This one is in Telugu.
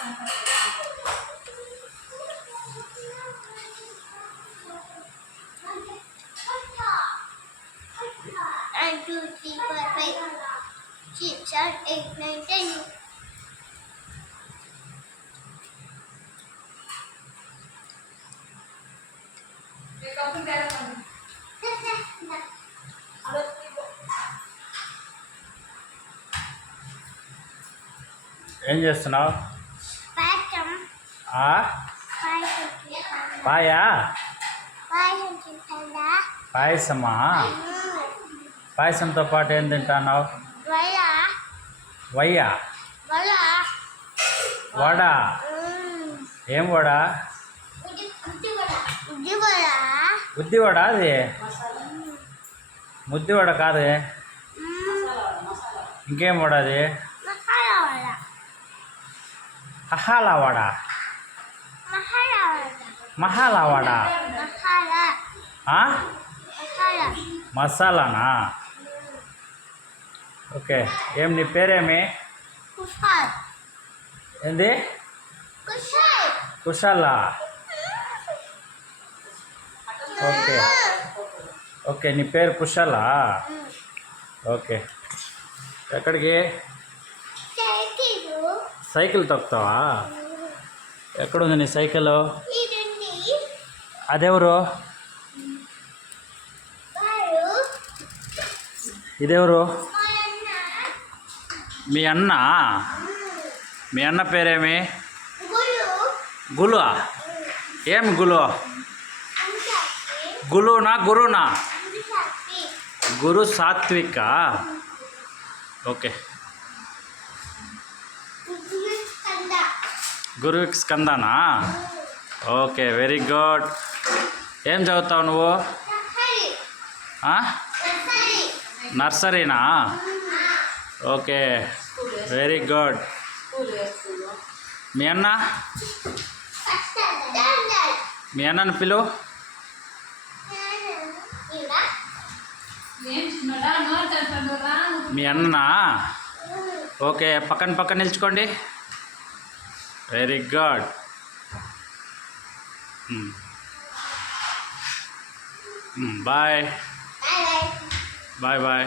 1, 2, 3, 4, 5, 6, 7, 8, 9, 10. ఏం చేస్తున్నావు? పాయా పాయసమా? పాయసంతో పాటు ఏం తింటున్నావు? వయ్యా వడ. ఏం వడ? బుద్ధి వడ. అది ముద్ది వడ కాదు. ఇంకేం వడ అది? హహాలా వడ. మహాలా వడ. మసాలానా? ఓకే. ఏం నీ పేరేమి? ఏంది? కుషాలా. ఓకే ఓకే, నీ పేరు కుషాలా? ఓకే. ఎక్కడికి? సైకిల్ తొక్కుతావా? ఎక్కడుంది నీ సైకిల్? అదెవరు? ఇదెవరు? మీ అన్న. మీ అన్న పేరేమి? గులు. ఏమి గులు? గులునా గురునా? గురు సాత్విక. ఓకే. గురు స్కందనా? Okay, very good. ఏం చదువుతావు నువ్వు? నర్సరీనా? Okay, very good. మీ అన్న? మీ అన్నను పిలు. మీ అన్ననా? ఓకే, పక్కన పక్కన నిల్చుకోండి. Very good. Bye bye bye.